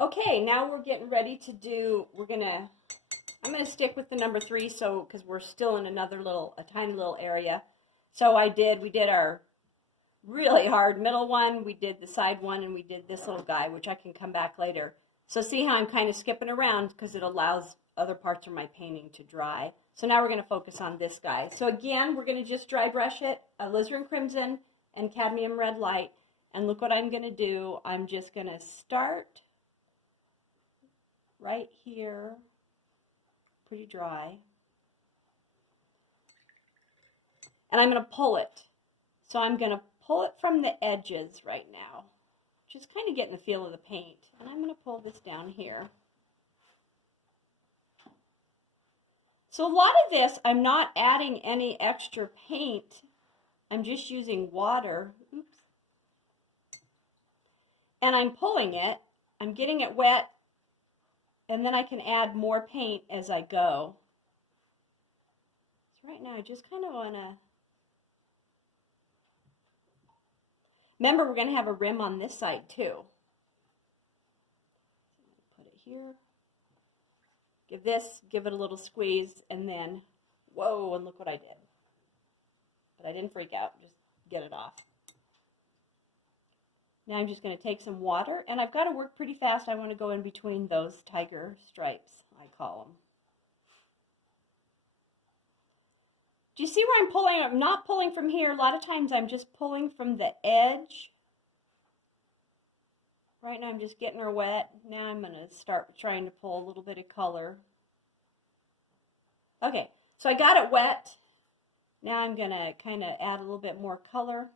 Okay, now we're getting ready to do, I'm gonna stick with the number 3, so, because we're still in a tiny little area. So we did our really hard middle one, we did the side one, and we did this little guy, which I can come back later. So see how I'm kind of skipping around because it allows other parts of my painting to dry. So now we're going to focus on this guy. So again, we're going to just dry brush it, alizarin crimson and cadmium red light. And look what I'm going to do. I'm just going to start right here, pretty dry. And I'm going to pull it. So I'm going to pull it from the edges right now. Just kind of getting the feel of the paint. And I'm going to pull this down here. So a lot of this, I'm not adding any extra paint. I'm just using water. Oops. And I'm pulling it. I'm getting it wet. And then I can add more paint as I go. So right now I just kind of want to... Remember, we're going to have a rim on this side too. Put it here. Give it a little squeeze, and then, whoa, and look what I did. But I didn't freak out, just get it off. Now I'm just going to take some water, and I've got to work pretty fast. I want to go in between those tiger stripes, I call them. Do you see where I'm pulling? I'm not pulling from here. A lot of times I'm just pulling from the edge. Right now I'm just getting her wet. Now I'm going to start trying to pull a little bit of color. Okay, so I got it wet. Now I'm going to kind of add a little bit more color.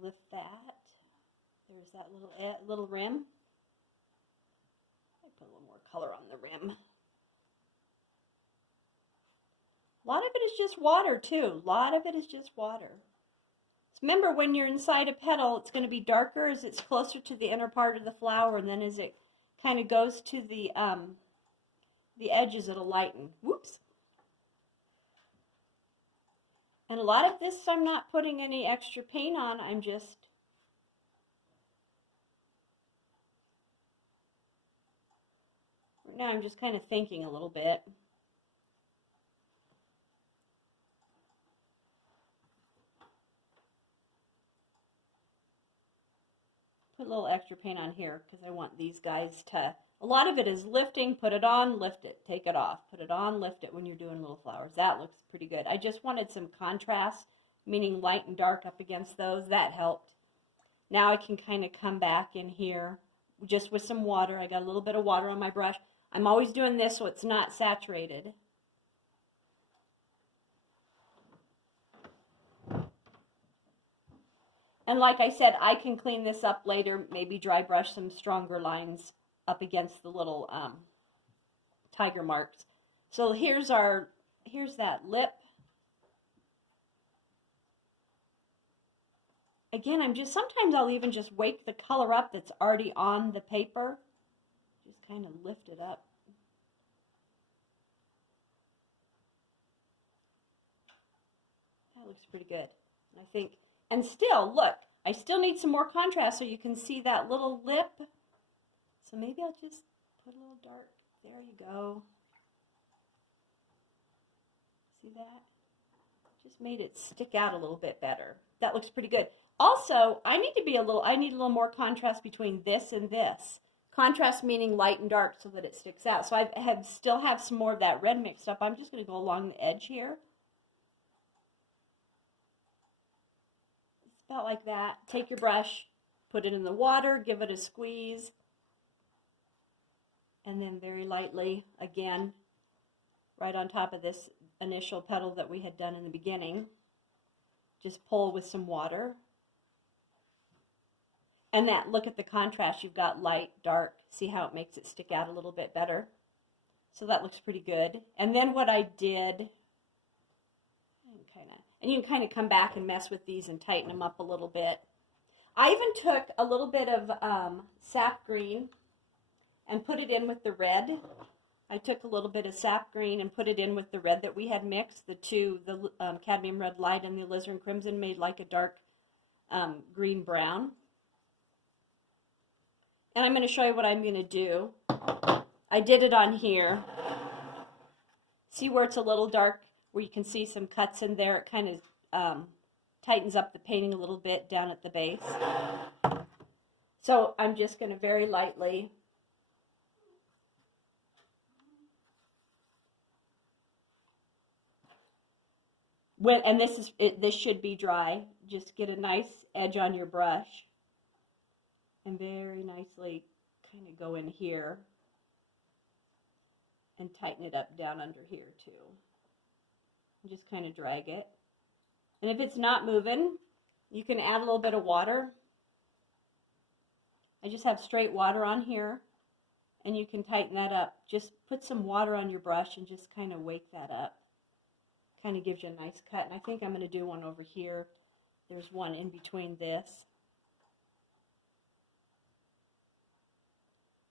Lift that. There's that little rim. I put a little more color on the rim. A lot of it is just water too. A lot of it is just water. Remember, when you're inside a petal, it's going to be darker as it's closer to the inner part of the flower, and then as it kind of goes to the edges, it'll lighten. Whoops. And a lot of this, I'm not putting any extra paint on. I'm just right now I'm just kind of thinking a little bit. Put a little extra paint on here because I want these guys to, a lot of it is lifting, put it on, lift it, take it off, put it on, lift it when you're doing little flowers. That looks pretty good. I just wanted some contrast, meaning light and dark up against those. That helped. Now I can kind of come back in here just with some water. I got a little bit of water on my brush. I'm always doing this so it's not saturated. And like I said, I can clean this up later, maybe dry brush some stronger lines up against the little tiger marks. So here's that lip. Again, sometimes I'll even just wake the color up that's already on the paper. Just kind of lift it up. That looks pretty good. I think. And still, look, I still need some more contrast so you can see that little lip. So maybe I'll just put a little dark. There you go. See that? Just made it stick out a little bit better. That looks pretty good. Also, I need a little more contrast between this and this. Contrast meaning light and dark so that it sticks out. So I still have some more of that red mixed up. I'm just going to go along the edge here. About like that. Take your brush, put it in the water, give it a squeeze, and then very lightly, again, right on top of this initial petal that we had done in the beginning, just pull with some water. And look at the contrast. You've got light, dark. See how it makes it stick out a little bit better? So that looks pretty good. And then what I did, and you can kind of come back and mess with these and tighten them up a little bit. I even took a little bit of sap green and put it in with the red. I took a little bit of sap green and put it in with the red that we had mixed. The cadmium red light and the alizarin crimson made like a dark green brown. And I'm going to show you what I'm going to do. I did it on here. See where it's a little dark, where you can see some cuts in there? It kind of tightens up the painting a little bit down at the base. So I'm just going to very lightly and this should be dry. Just get a nice edge on your brush and very nicely kind of go in here and tighten it up down under here too. And just kind of drag it. And if it's not moving, you can add a little bit of water. I just have straight water on here, and you can tighten that up. Just put some water on your brush and just kind of wake that up. Kind of gives you a nice cut. And I think I'm going to do one over here. There's one in between this.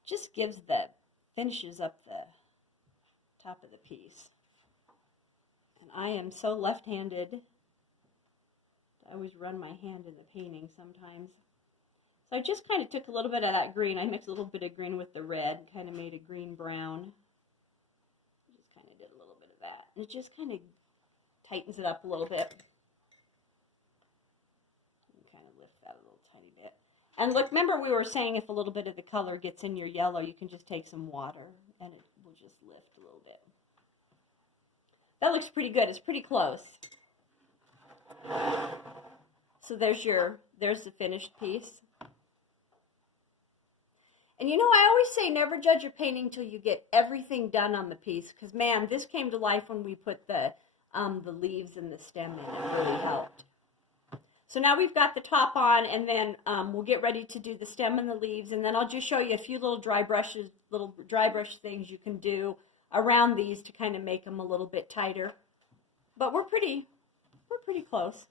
Just finishes up the top of the piece. And I am so left-handed. I always run my hand in the painting sometimes. So I just kind of took a little bit of that green. I mixed a little bit of green with the red, kind of made a green-brown. Just kind of did a little bit of that. And it just kind of tightens it up a little bit. And kind of lift that a little tiny bit. And look, remember we were saying if a little bit of the color gets in your yellow, you can just take some water and it will just lift a little bit. That looks pretty good. It's pretty close. So there's the finished piece. And you know, I always say never judge your painting till you get everything done on the piece, because man, this came to life when we put the leaves and the stem in. It really helped. So now we've got the top on, and then we'll get ready to do the stem and the leaves, and then I'll just show you a few little dry brush things you can do around these to kind of make them a little bit tighter. But we're pretty close.